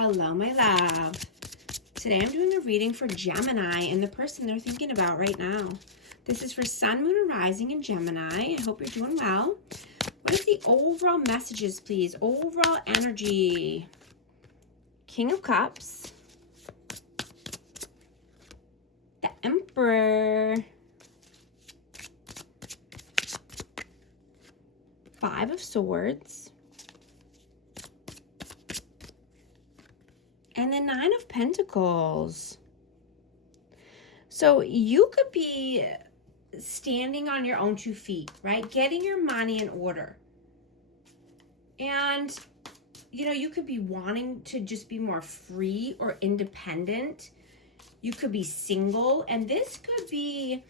Hello, my love. Today I'm doing a reading for Gemini and the person they're thinking about right now. This is for Sun, Moon, and Rising in Gemini. I hope you're doing well. What is the overall messages, please? Overall energy. King of Cups. The Emperor. Five of Swords. And the Nine of Pentacles. So you could be standing on your own 2 feet, right? Getting your money in order. And, you know, you could be wanting to just be more free or independent. You could be single. And this could be,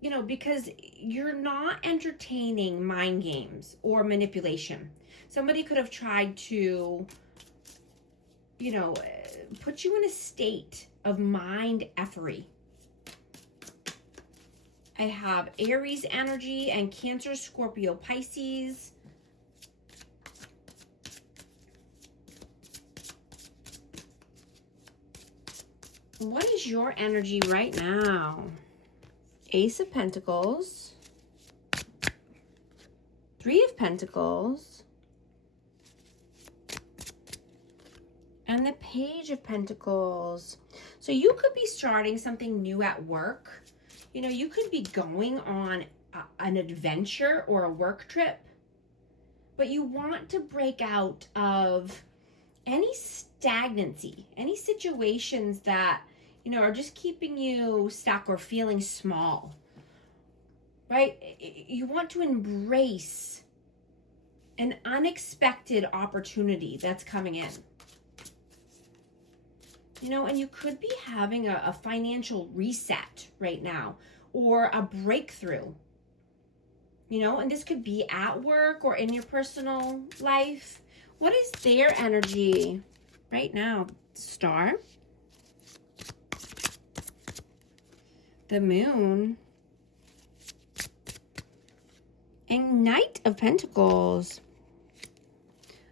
you know, because you're not entertaining mind games or manipulation. Somebody could have tried to, you know, put you in a state of mind effery. I have Aries energy and Cancer, Scorpio, Pisces. What is your energy right now? Ace of Pentacles. Three of Pentacles. And the Page of Pentacles. So you could be starting something new at work. You know, you could be going on an adventure or a work trip, but you want to break out of any stagnancy, any situations that, you know, are just keeping you stuck or feeling small, right? You want to embrace an unexpected opportunity that's coming in. You know, and you could be having a financial reset right now or a breakthrough, you know, and this could be at work or in your personal life. What is their energy right now? Star, the Moon, and Knight of Pentacles.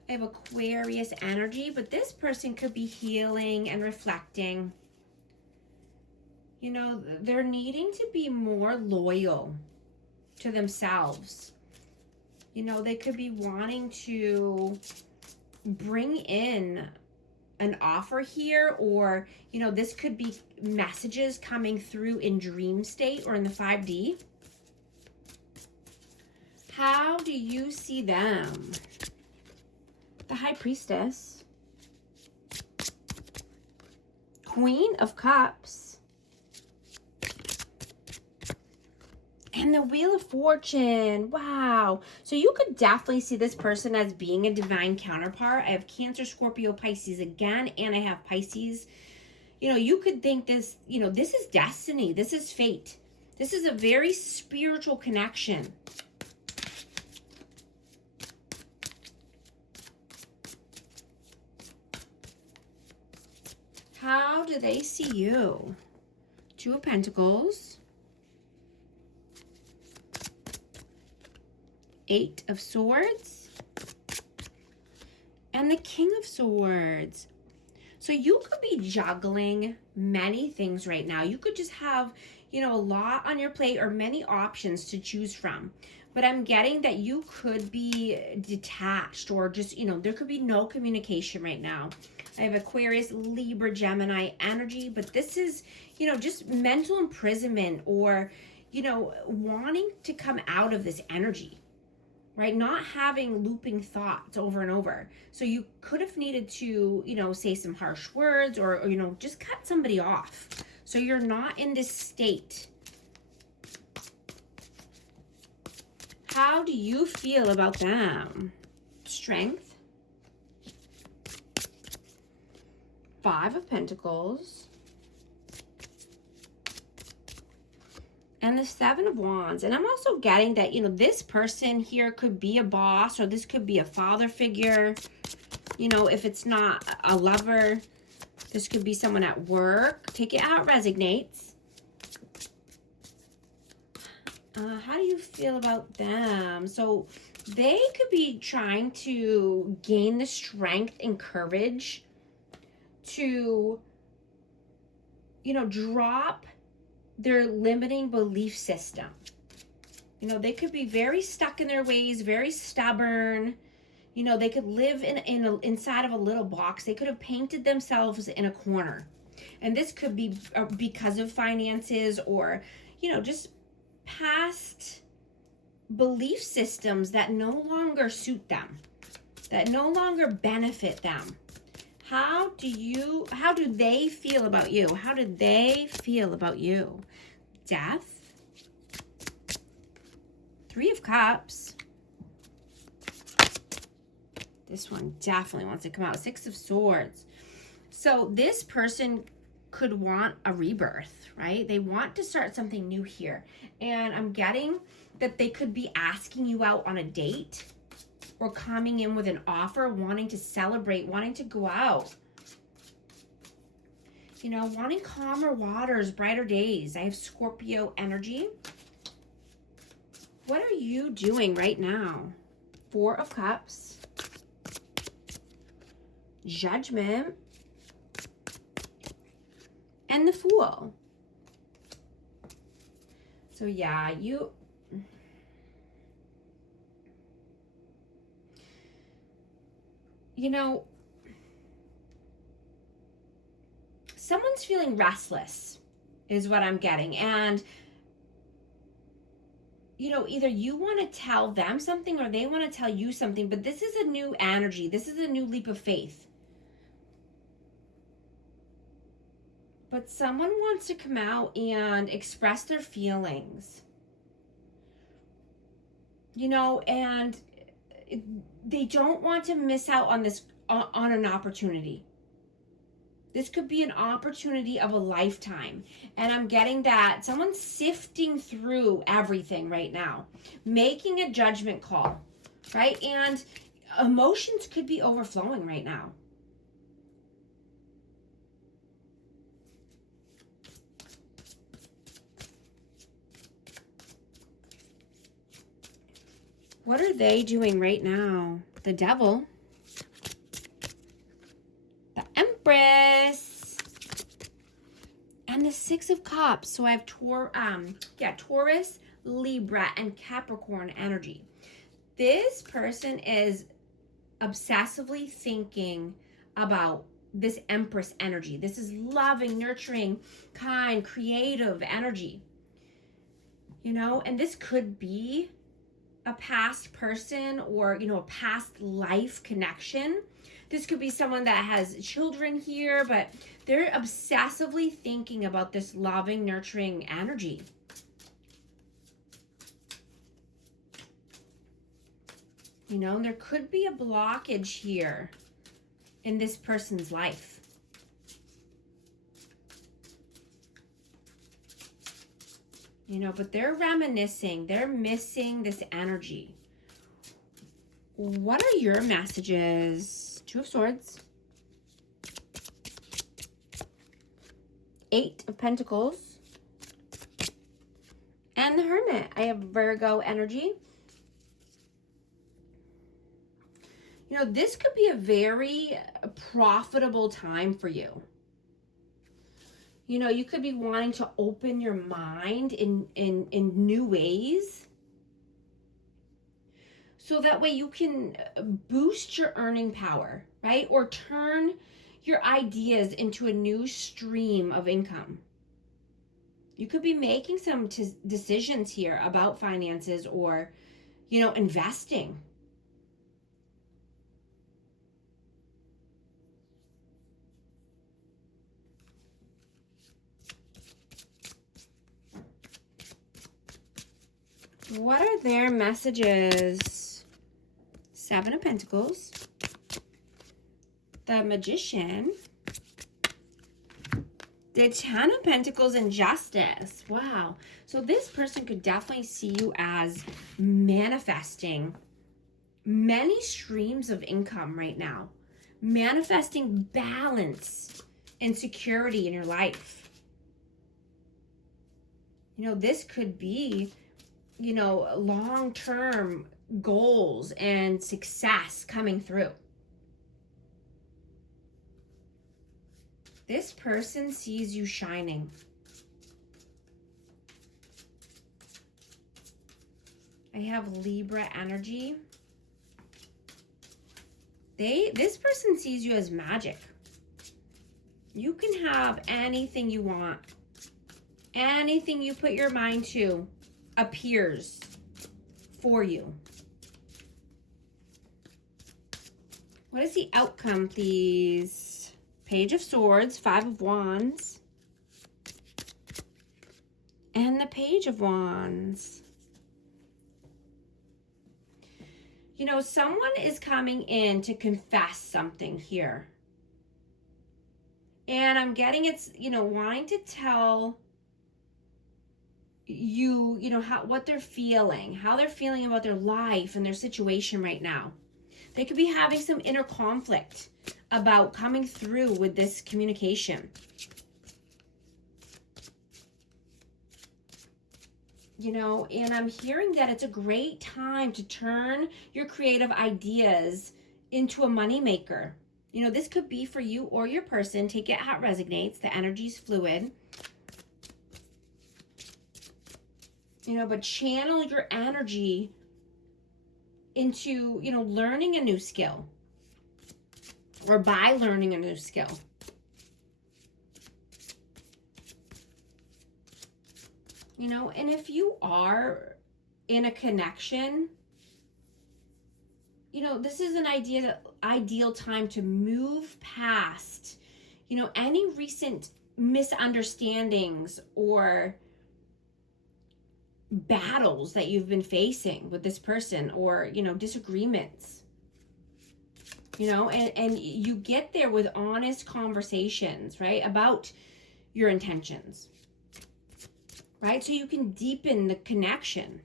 I have Aquarius energy, but this person could be healing and reflecting. You know, they're needing to be more loyal to themselves. You know, they could be wanting to bring in an offer here, or, you know, this could be messages coming through in dream state or in the 5D. How do you see them? The High Priestess, Queen of Cups, and the Wheel of Fortune. Wow. So you could definitely see this person as being a divine counterpart. I have Cancer, Scorpio, Pisces again, and I have Pisces. You know, you could think this, you know, this is destiny. This is fate. This is a very spiritual connection. How do they see you? Two of Pentacles. Eight of Swords. And the King of Swords. So you could be juggling many things right now. You could just have, you know, a lot on your plate or many options to choose from. But I'm getting that you could be detached or just, you know, there could be no communication right now. I have Aquarius, Libra, Gemini energy, but this is, you know, just mental imprisonment or, you know, wanting to come out of this energy, right? Not having looping thoughts over and over. So you could have needed to, you know, say some harsh words or, you know, just cut somebody off. So you're not in this state. How do you feel about them? Strength. Five of Pentacles. And the Seven of Wands. And I'm also getting that, you know, this person here could be a boss or this could be a father figure. You know, if it's not a lover, this could be someone at work. Take it how it resonates. How do you feel about them? So they could be trying to gain the strength and courage to, drop their limiting belief system. They could be very stuck in their ways, very stubborn. They could live inside of a little box. They could have painted themselves in a corner. And this could be because of finances or, just past belief systems that no longer suit them, that no longer benefit them. How do they feel about you? How do they feel about you? Death. 3 of Cups. This one definitely wants to come out. 6 of Swords. So this person could want a rebirth, right? They want to start something new here. And I'm getting that they could be asking you out on a date or coming in with an offer, wanting to celebrate, wanting to go out. Wanting calmer waters, brighter days. I have Scorpio energy. What are you doing right now? 4 of Cups. Judgment. And the Fool. So yeah, someone's feeling restless is what I'm getting. And, either you want to tell them something or they want to tell you something, but this is a new energy. This is a new leap of faith. But someone wants to come out and express their feelings. And they don't want to miss out on this, on an opportunity. This could be an opportunity of a lifetime. And I'm getting that someone's sifting through everything right now, making a judgment call, right? And emotions could be overflowing right now. What are they doing right now? The Devil. The Empress. And the 6 of Cups. So I have Taurus, Libra, and Capricorn energy. This person is obsessively thinking about this Empress energy. This is loving, nurturing, kind, creative energy. And this could be a past person or, a past life connection. This could be someone that has children here, but they're obsessively thinking about this loving, nurturing energy. And there could be a blockage here in this person's life. But they're reminiscing. They're missing this energy. What are your messages? 2 of Swords. 8 of Pentacles. And the Hermit. I have Virgo energy. This could be a very profitable time for you. You could be wanting to open your mind in new ways. So that way you can boost your earning power, right? Or turn your ideas into a new stream of income. You could be making some decisions here about finances or, investing. What are their messages? 7 of Pentacles. The Magician. The 10 of Pentacles and Justice. Wow. So this person could definitely see you as manifesting many streams of income right now. Manifesting balance and security in your life. This could be long-term goals and success coming through. This person sees you shining. I have Libra energy. This person sees you as magic. You can have anything you want. Anything you put your mind to appears for you. What is the outcome, please? Page of Swords, Five of Wands, and the Page of Wands. You know, someone is coming in to confess something here. And I'm getting it's, you know, wanting to tell you, you know, what they're feeling, how they're feeling about their life and their situation right now. They could be having some inner conflict about coming through with this communication. You know, and I'm hearing that it's a great time to turn your creative ideas into a moneymaker. You know, this could be for you or your person. Take it how it resonates. The energy's fluid. You know, but channel your energy into, you know, learning a new skill, or by learning a new skill. You know, and if you are in a connection, you know, this is an ideal time to move past, you know, any recent misunderstandings or battles that you've been facing with this person, or, you know, disagreements. You know, and you get there with honest conversations, right, about your intentions, right? So you can deepen the connection.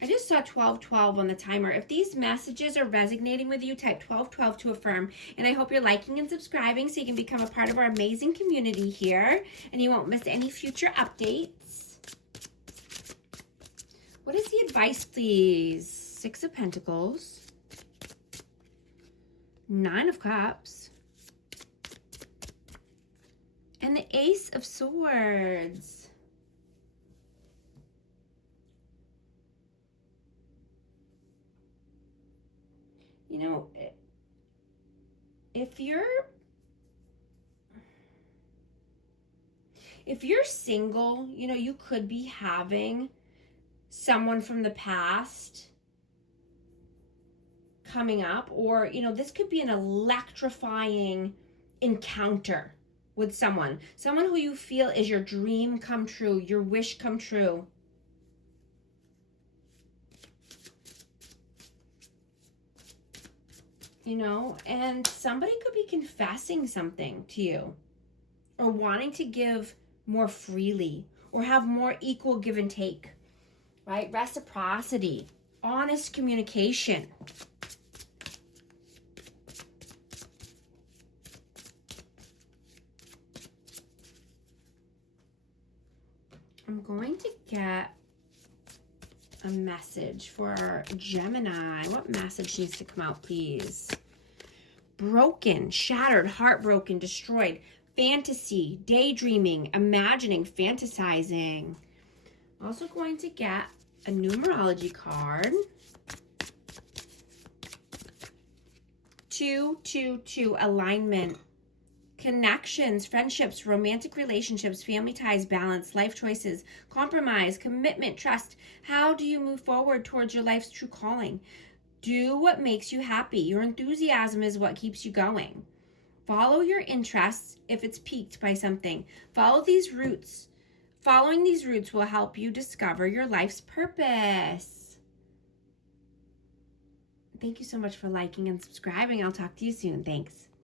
I just saw 1212 on the timer. If these messages are resonating with you, type 1212 to affirm. And I hope you're liking and subscribing so you can become a part of our amazing community here and you won't miss any future updates. What is the advice, please? Six of Pentacles, Nine of Cups, and the Ace of Swords. You know, if you're single, you know, you could be having someone from the past coming up, or, you know, this could be an electrifying encounter with someone who you feel is your dream come true, your wish come true. You know, and somebody could be confessing something to you, or wanting to give more freely, or have more equal give and take, right? Reciprocity, honest communication. I'm going to get a message for our Gemini. What message needs to come out, please? Broken, shattered, heartbroken, destroyed, fantasy, daydreaming, imagining, fantasizing. Also going to get a numerology card. 222, alignment, connections, friendships, romantic relationships, family ties, balance, life choices, compromise, commitment, trust. How do you move forward towards your life's true calling? Do what makes you happy. Your enthusiasm is what keeps you going. Follow your interests if it's piqued by something. Follow these roots. Following these roots will help you discover your life's purpose. Thank you so much for liking and subscribing. I'll talk to you soon. Thanks.